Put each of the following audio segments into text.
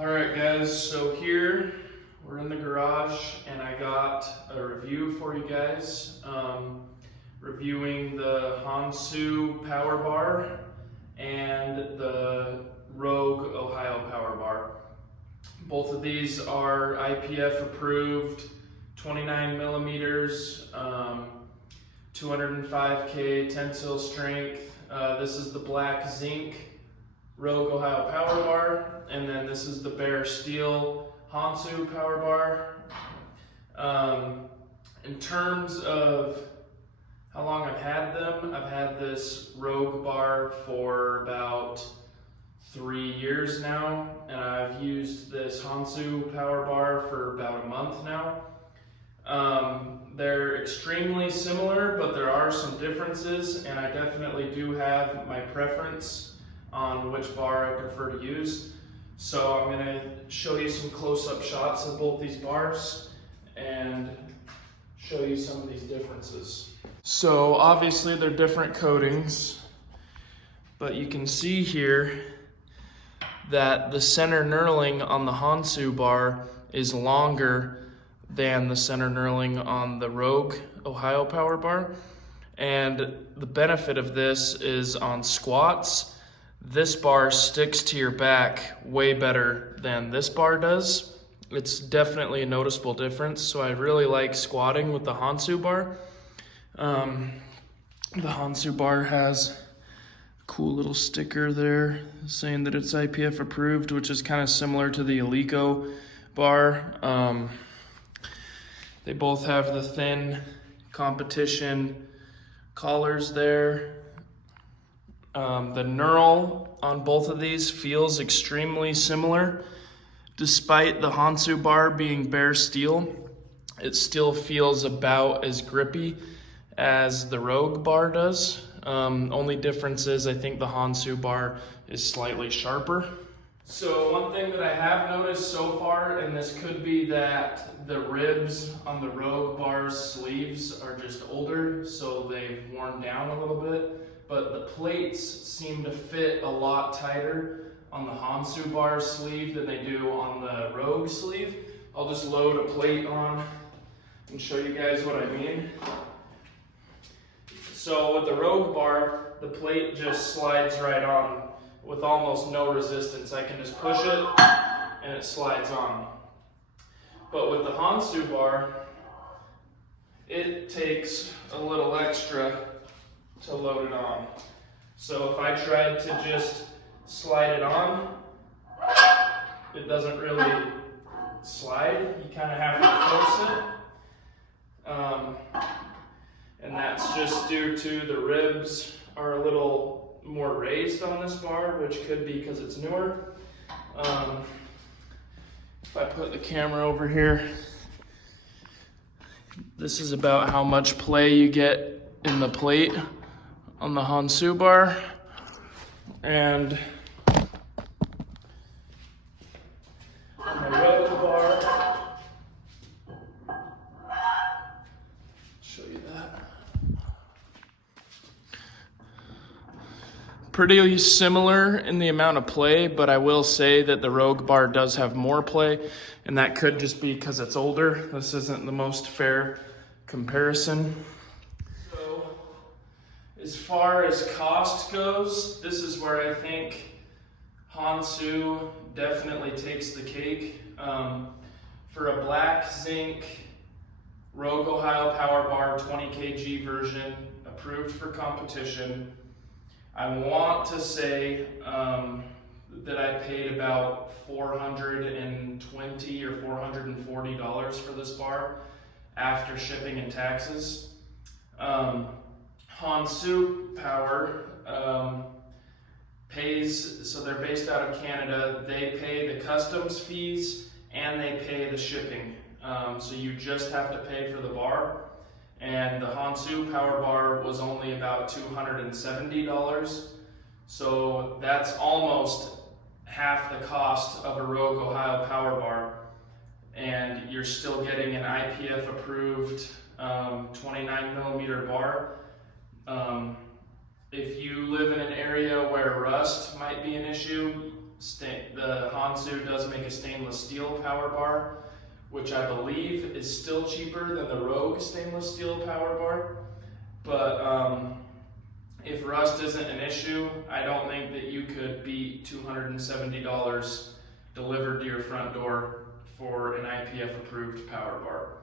Alright guys, so here we're in the garage and I got a review for you guys. Reviewing the Hansu power bar and the Rogue Ohio power bar. Both of these are IPF approved, 29 millimeters, 205K tensile strength. This is the black zinc Rogue Ohio power bar, and then this is the bare steel Hansu power bar. In terms of how long I've had them, I've had this Rogue bar for about 3 years now, and I've used this Hansu power bar for about a month now. They're extremely similar, but there are some differences, and I definitely do have my preference on which bar I prefer to use. So I'm going to show you some close-up shots of both these bars and show you some of these differences. So obviously they're different coatings, but you can see here that the center knurling on the Hansu bar is longer than the center knurling on the Rogue Ohio power bar. And the benefit of this is on squats, this bar sticks to your back way better than this bar does. It's definitely a noticeable difference, so I really like squatting with the Hansu bar. The Hansu bar has a cool little sticker there saying that it's IPF approved, which is kind of similar to the Eleiko bar. They both have the thin competition collars there. The knurl on both of these feels extremely similar. Despite the Hansu bar being bare steel, it still feels about as grippy as the Rogue bar does. Only difference is I think the Hansu bar is slightly sharper. So one thing that I have noticed so far, and this could be that the ribs on the Rogue bar's sleeves are just older, so they've worn down a little bit. But the plates seem to fit a lot tighter on the Hansu bar sleeve than they do on the Rogue sleeve. I'll just load a plate on and show you guys what I mean. So with the Rogue bar, the plate just slides right on with almost no resistance. I can just push it and it slides on. But with the Hansu bar, it takes a little extra to load it on. So if I tried to just slide it on, it doesn't really slide. You kind of have to force it. And that's just due to the ribs are a little more raised on this bar, which could be because it's newer. If I put the camera over here, this is about how much play you get in the plate on the Hansu bar, and on the Rogue bar, show you that. Pretty similar in the amount of play, but I will say that the Rogue bar does have more play, and that could just be because it's older. This isn't the most fair comparison. As far as cost goes, this is where I think Hansu definitely takes the cake. For a black zinc Rogue Ohio power bar 20 kg version approved for competition, I want to say that I paid about $420 or $440 for this bar after shipping and taxes. Hansu Power pays, so they're based out of Canada. They pay the customs fees and they pay the shipping. So you just have to pay for the bar. And the Hansu Power Bar was only about $270. So that's almost half the cost of a Rogue Ohio Power Bar. And you're still getting an IPF approved 29 millimeter bar. If you live in an area where rust might be an issue, the Hansu does make a stainless steel power bar, which I believe is still cheaper than the Rogue stainless steel power bar. But if rust isn't an issue, I don't think that you could beat $270 delivered to your front door for an IPF approved power bar.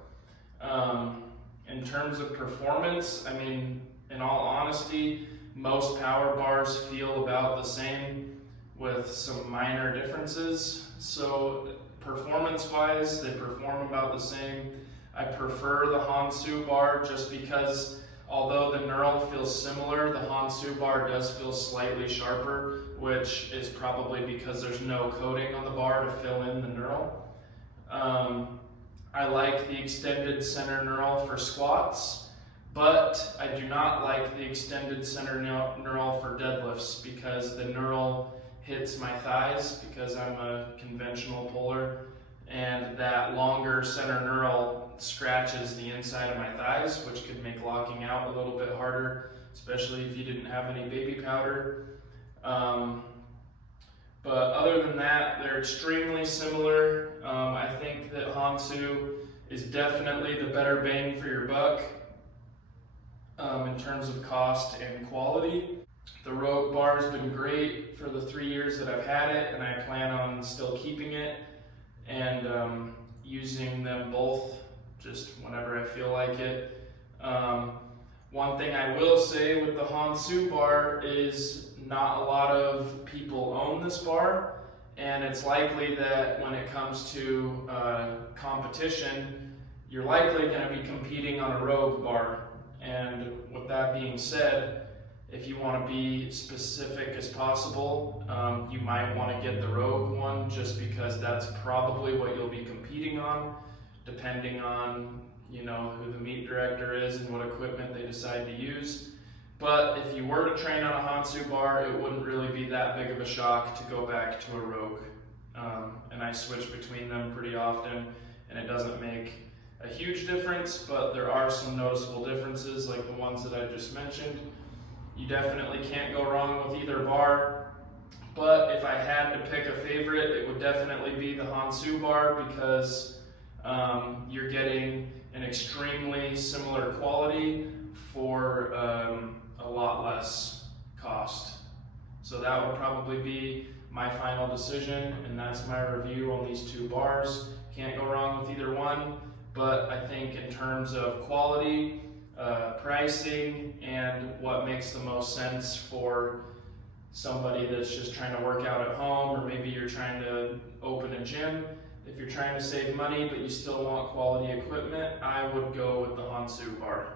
In terms of performance, I mean, in all honesty, most power bars feel about the same with some minor differences. So performance-wise, they perform about the same. I prefer the Hansu bar just because although the knurl feels similar, the Hansu bar does feel slightly sharper, which is probably because there's no coating on the bar to fill in the knurl. I like the extended center knurl for squats, but I do not like the extended center knurl for deadlifts because the knurl hits my thighs because I'm a conventional puller, and that longer center knurl scratches the inside of my thighs, which could make locking out a little bit harder, especially if you didn't have any baby powder. But other than that, they're extremely similar. I think that Hansu is definitely the better bang for your buck in terms of cost and quality. The Rogue bar has been great for the 3 years that I've had it, and I plan on still keeping it and using them both just whenever I feel like it. One thing I will say with the Hansu bar is not a lot of people own this bar, and it's likely that when it comes to competition, you're likely going to be competing on a Rogue bar. And with that being said, if you want to be specific as possible, you might want to get the Rogue one just because that's probably what you'll be competing on, depending on who the meet director is and what equipment they decide to use. But if you were to train on a Hansu bar, it wouldn't really be that big of a shock to go back to a Rogue. And I switch between them pretty often, and it doesn't make a huge difference, but there are some noticeable differences like the ones that I just mentioned. You definitely can't go wrong with either bar, but if I had to pick a favorite, it would definitely be the Hansu bar because you're getting an extremely similar quality for a lot less cost. So that would probably be my final decision, and that's my review on these two bars. Can't go wrong with either one, but I think in terms of quality, pricing, and what makes the most sense for somebody that's just trying to work out at home, or maybe you're trying to open a gym. If you're trying to save money but you still want quality equipment, I would go with the Hansu bar.